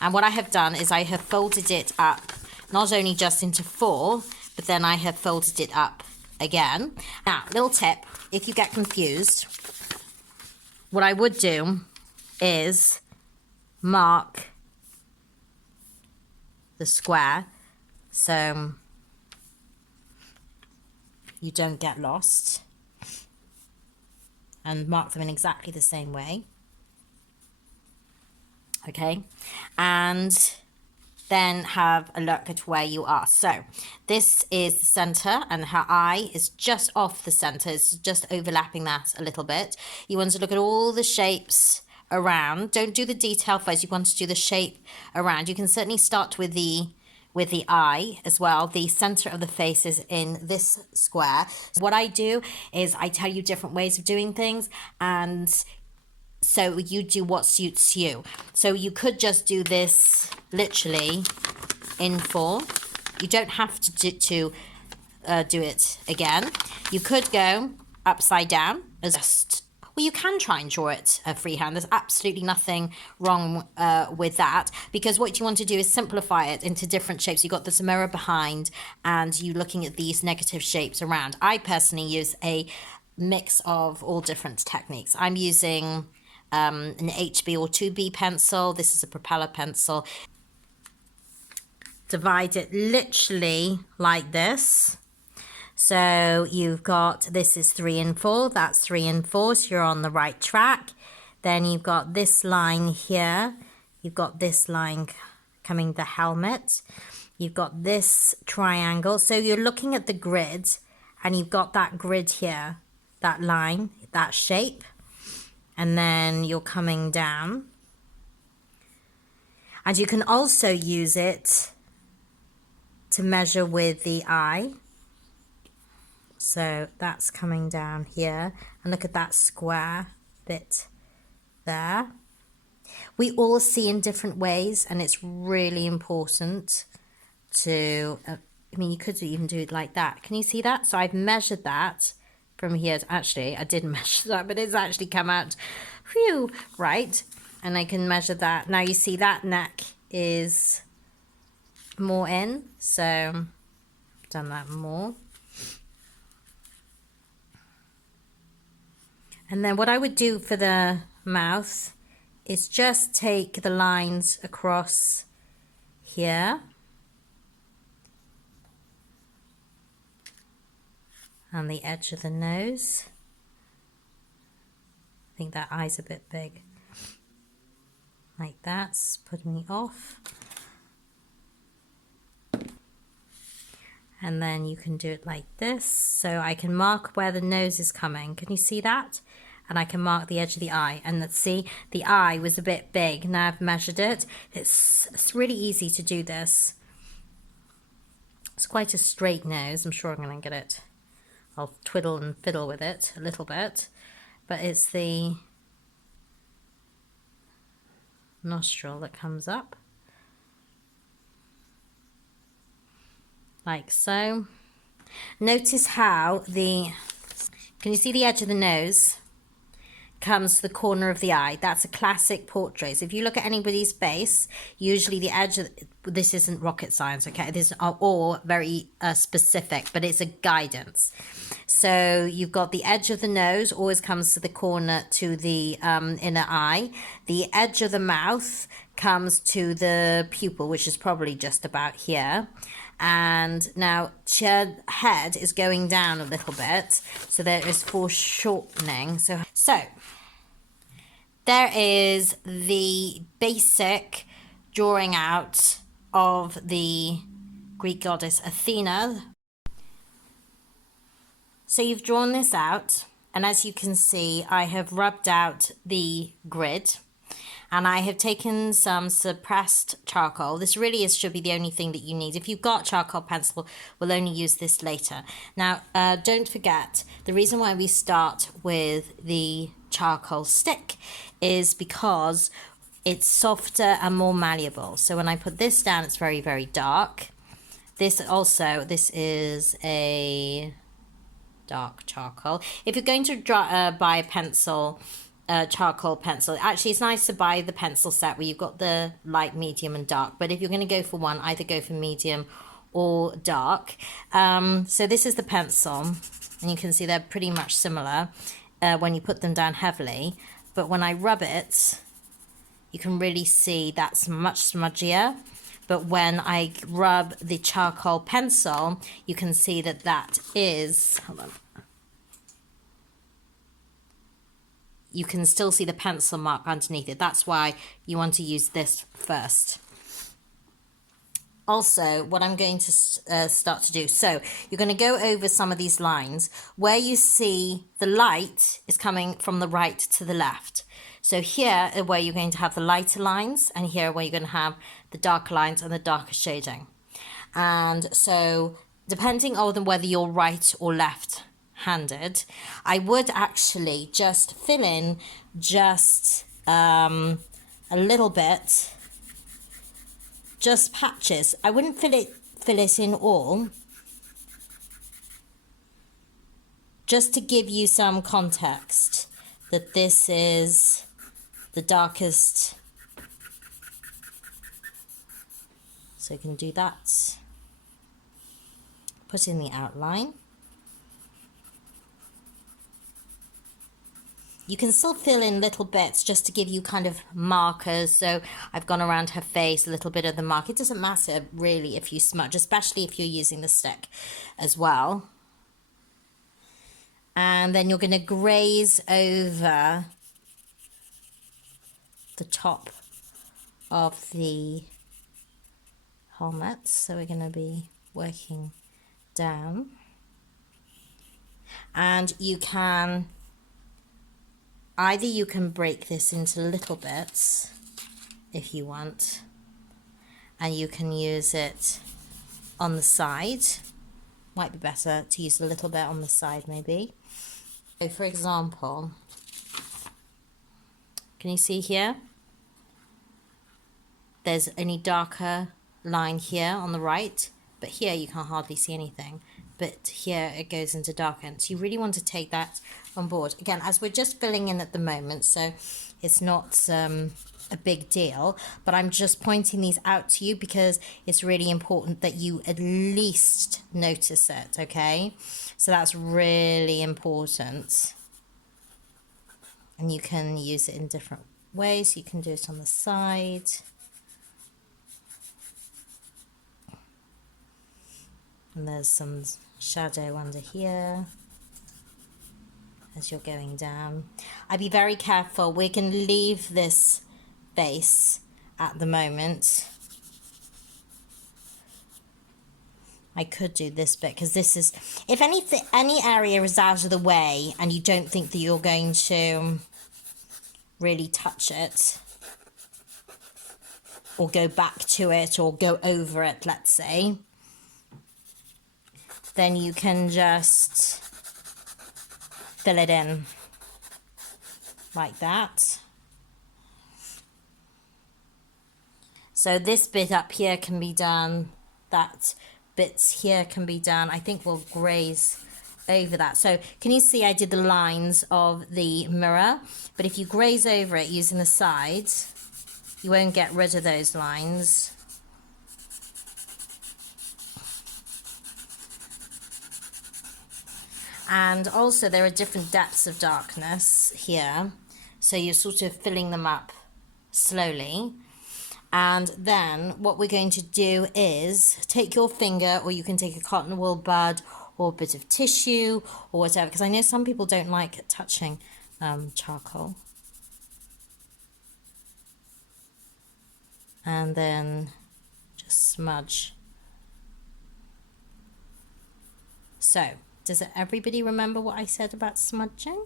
And what I have done is I have folded it up, not only just into 4, but then I have folded it up again. Now, little tip, if you get confused, what I would do is mark the square so you don't get lost, and mark them in exactly the same way. Okay, and then have a look at where you are. So this is the center, and her eye is just off the center. It's just overlapping that a little bit. You want to look at all the shapes around. Don't do the detail first. You want to do the shape around. You can certainly start with the eye as well. The center of the face is in this square. So what I do is I tell you different ways of doing things, and so you do what suits you. So you could just do this literally in 4. You don't have to do it again. You could go upside down as just, well, you can try and draw it freehand. There's absolutely nothing wrong with that, because what you want to do is simplify it into different shapes. You've got this mirror behind, and you're looking at these negative shapes around. I personally use a mix of all different techniques. I'm using an HB or 2B pencil. This is a propeller pencil. Divide it literally like this. So you've got, this is 3 and 4, that's 3 and 4, so you're on the right track. Then you've got this line here, you've got this line coming the helmet, you've got this triangle. So you're looking at the grid, and you've got that grid here, that line, that shape, and then you're coming down. And you can also use it to measure with the eye. So that's coming down here, and look at that square bit there. We all see in different ways, and it's really important to, I mean, you could even do it like that. Can you see that? So I've measured that from here. Actually, I didn't measure that, but it's actually come out, phew, right? And I can measure that. Now you see that neck is more in, so I've done that more. And then what I would do for the mouth is just take the lines across here and the edge of the nose. I think that eye's a bit big. Like that's putting me off. And then you can do it like this. So I can mark where the nose is coming. Can you see that? And I can mark the edge of the eye. And let's see, the eye was a bit big. Now I've measured it. It's really easy to do this. It's quite a straight nose. I'm sure I'm going to get it. I'll twiddle and fiddle with it a little bit. But it's the nostril that comes up. Like so. Notice how can you see the edge of the nose comes to the corner of the eye? That's a classic portrait. So if you look at anybody's face, usually the edge of, this isn't rocket science, okay? This is all very specific, but it's a guidance. So you've got the edge of the nose always comes to the corner to the inner eye. The edge of the mouth comes to the pupil, which is probably just about here. And now head is going down a little bit, so there is foreshortening. So there is the basic drawing out of the Greek goddess Athena. So you've drawn this out, and as you can see, I have rubbed out the grid. And I have taken some suppressed charcoal. This really should be the only thing that you need. If you've got charcoal pencil, we'll only use this later. Now, don't forget, the reason why we start with the charcoal stick is because it's softer and more malleable. So when I put this down, it's very, very dark. This is a dark charcoal. If you're going to buy a pencil, charcoal pencil. Actually, it's nice to buy the pencil set where you've got the light, medium, and dark. But if you're going to go for one, either go for medium or dark. So this is the pencil, and you can see they're pretty much similar when you put them down heavily. But when I rub it, you can really see that's much smudgier. But when I rub the charcoal pencil, you can see that that is, hold on. You can still see the pencil mark underneath it. That's why you want to use this first. Also, what I'm going to start to do, so you're going to go over some of these lines where you see the light is coming from the right to the left. So here are where you're going to have the lighter lines, and here where you're going to have the darker lines and the darker shading. And so depending on whether you're right or left-handed, I would actually just fill in just a little bit, just patches. I wouldn't fill it in all, just to give you some context that this is the darkest. So you can do that. Put in the outline. You can still fill in little bits just to give you kind of markers. So I've gone around her face, a little bit of the mark. It doesn't matter really if you smudge, especially if you're using the stick as well. And then you're going to graze over the top of the helmet. So we're going to be working down. And you can, either you can break this into little bits if you want, and you can use it on the side. Might be better to use a little bit on the side maybe. So for example, can you see here? There's only darker line here on the right, but here you can't hardly see anything. But here it goes into darker. So you really want to take that on board. Again, as we're just filling in at the moment, so it's not a big deal, but I'm just pointing these out to you because it's really important that you at least notice it, okay? So that's really important. And you can use it in different ways. You can do it on the side. And there's some shadow under here as you're going down. I'd be very careful. We can leave this base at the moment. I could do this bit because this is, if any area is out of the way and you don't think that you're going to really touch it or go back to it or go over it, let's say, then you can just fill it in like that. So this bit up here can be done, that bits here can be done. I think we'll graze over that. So can you see I did the lines of the mirror, but if you graze over it using the sides, you won't get rid of those lines. And also there are different depths of darkness here. So you're sort of filling them up slowly. And then what we're going to do is take your finger, or you can take a cotton wool bud or a bit of tissue or whatever, because I know some people don't like touching charcoal. And then just smudge. So, does everybody remember what I said about smudging?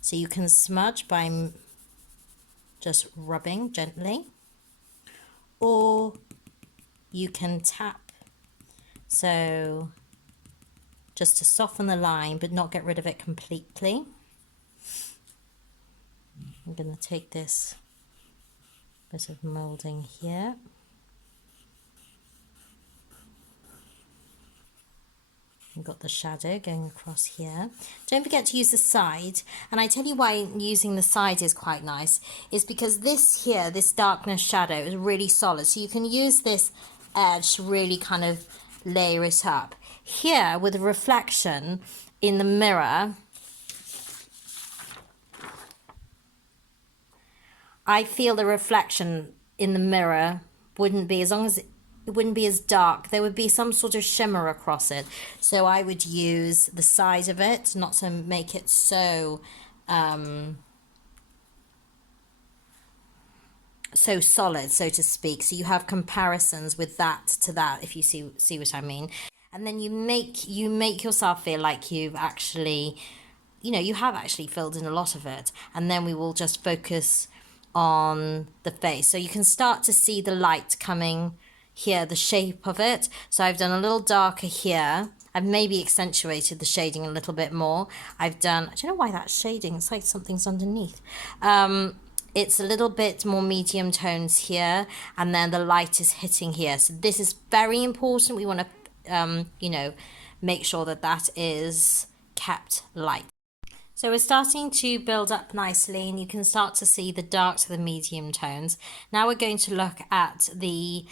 So you can smudge by just rubbing gently, or you can tap, so just to soften the line but not get rid of it completely. I'm going to take this bit of moulding here. You've got the shadow going across here. Don't forget to use the side. And I tell you why using the side is quite nice, is because this here, this darkness shadow is really solid. So you can use this edge to really kind of layer it up. Here with the reflection in the mirror, I feel the reflection in the mirror wouldn't be, as long as it wouldn't be as dark, there would be some sort of shimmer across it. So I would use the side of it, not to make it so so solid, so to speak. So you have comparisons with that to that, if you see what I mean. And then you make yourself feel like you've actually, you have actually filled in a lot of it. And then we will just focus on the face. So you can start to see the light coming here, the shape of it. So I've done a little darker here. I've maybe accentuated the shading a little bit more. I don't know why that's shading. It's like something's underneath. It's a little bit more medium tones here, and then the light is hitting here. So this is very important. We want to, make sure that that is kept light. So we're starting to build up nicely, and you can start to see the dark to the medium tones. Now we're going to look at the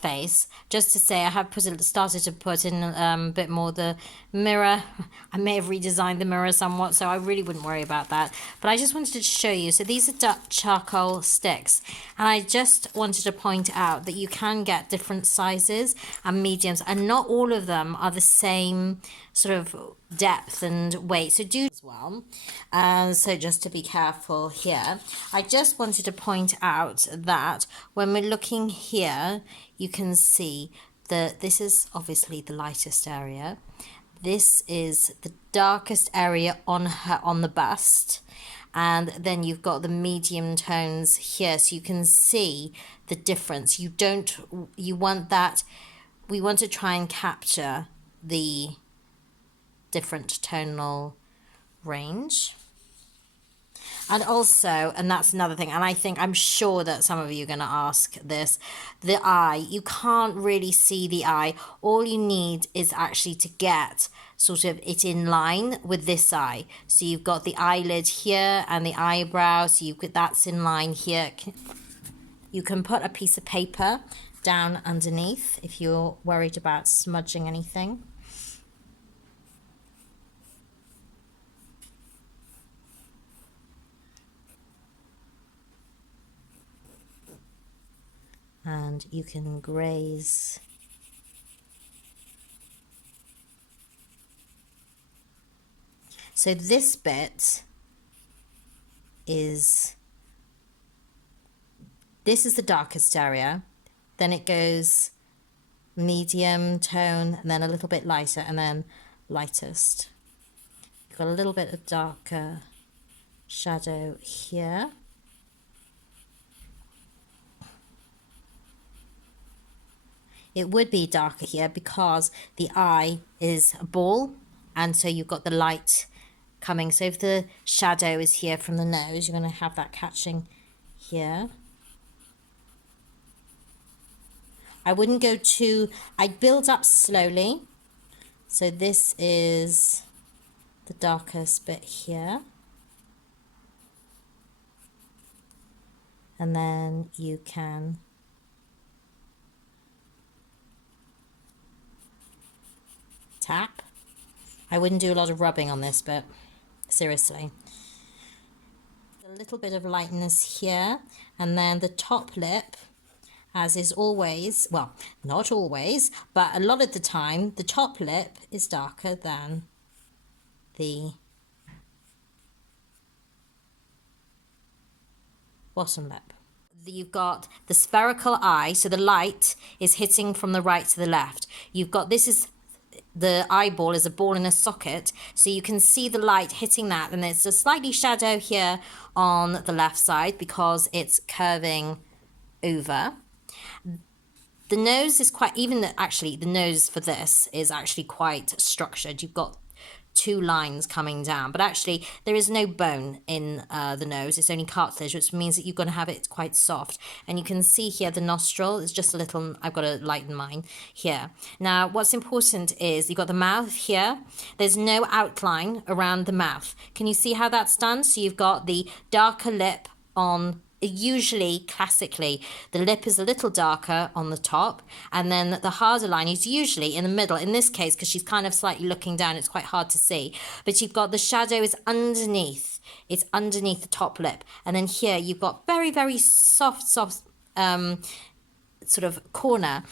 face. Just to say, I have started to put in a bit more the mirror. I may have redesigned the mirror somewhat, so I really wouldn't worry about that. But I just wanted to show you. So these are dark charcoal sticks, and I just wanted to point out that you can get different sizes and mediums, and not all of them are the same sort of depth and weight, so do as well. So just to be careful here, I just wanted to point out that when we're looking here, you can see that this is obviously the lightest area. This is the darkest area on the bust, and then you've got the medium tones here, so you can see the difference. We want to try and capture the different tonal range. And also, and that's another thing, and I'm sure that some of you are going to ask this, the eye, you can't really see the eye. All you need is actually to get sort of it in line with this eye. So you've got the eyelid here and the eyebrow, so that's in line here. You can put a piece of paper down underneath if you're worried about smudging anything. And you can graze so this bit is the darkest area, then it goes medium tone, and then a little bit lighter, and then lightest. You've got a little bit of darker shadow here. It would be darker here because the eye is a ball, and so you've got the light coming. So if the shadow is here from the nose, you're going to have that catching here. I wouldn't go I'd build up slowly. So this is the darkest bit here. And then you can tap. I wouldn't do a lot of rubbing on this, but seriously. A little bit of lightness here, and then the top lip, as is always, well, not always, but a lot of the time, the top lip is darker than the bottom lip. You've got the spherical eye, so the light is hitting from the right to the left. You've got, the eyeball is a ball in a socket, so you can see the light hitting that, and there's a slightly shadow here on the left side because it's curving over. The nose is quite, actually the nose for this is actually quite structured. You've got two lines coming down, but actually there is no bone in the nose, it's only cartilage, which means that you're going to have it quite soft. And you can see here the nostril is just a little, I've got to lighten mine here. Now what's important is you've got the mouth here, there's no outline around the mouth. Can you see how that's done? So you've got the darker lip on, usually classically the lip is a little darker on the top, and then the harder line is usually in the middle. In this case, because she's kind of slightly looking down, it's quite hard to see, but you've got the shadow is underneath, it's underneath the top lip, and then here you've got very, very soft sort of corner.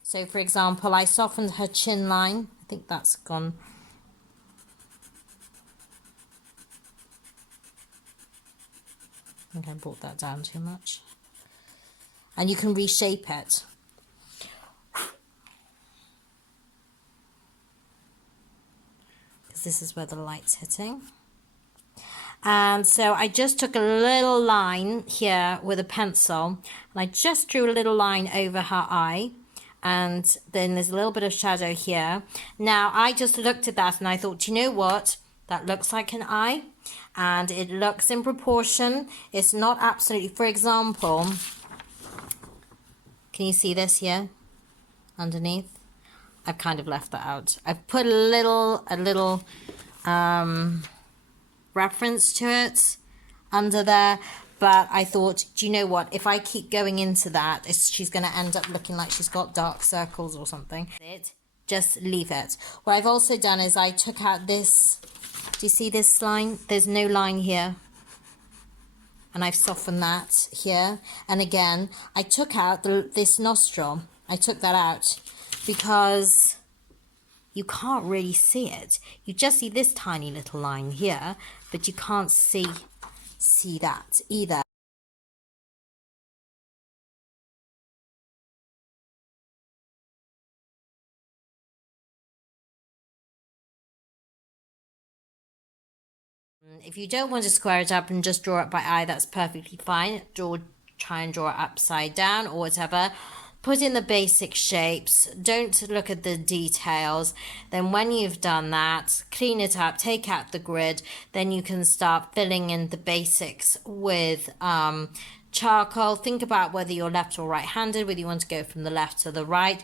So for example, I softened her chin line. I think that's gone. I think I brought that down too much. And you can reshape it. Because this is where the light's hitting. And so I just took a little line here with a pencil, and I just drew a little line over her eye. And then there's a little bit of shadow here. Now I just looked at that and I thought, you know what, that looks like an eye, and it looks in proportion. It's not absolutely, for example, can you see this here underneath? I've kind of left that out. I've put a little reference to it under there. But I thought, do you know what? If I keep going into that, she's going to end up looking like she's got dark circles or something. Just leave it. What I've also done is I took out this. Do you see this line? There's no line here. And I've softened that here. And again, I took out this nostril. I took that out because you can't really see it. You just see this tiny little line here, but you can't see that either. If you don't want to square it up and just draw it by eye, that's perfectly fine. Try and draw it upside down or whatever. Put in the basic shapes, don't look at the details. Then when you've done that, clean it up, take out the grid, then you can start filling in the basics with charcoal. Think about whether you're left or right-handed, whether you want to go from the left to the right,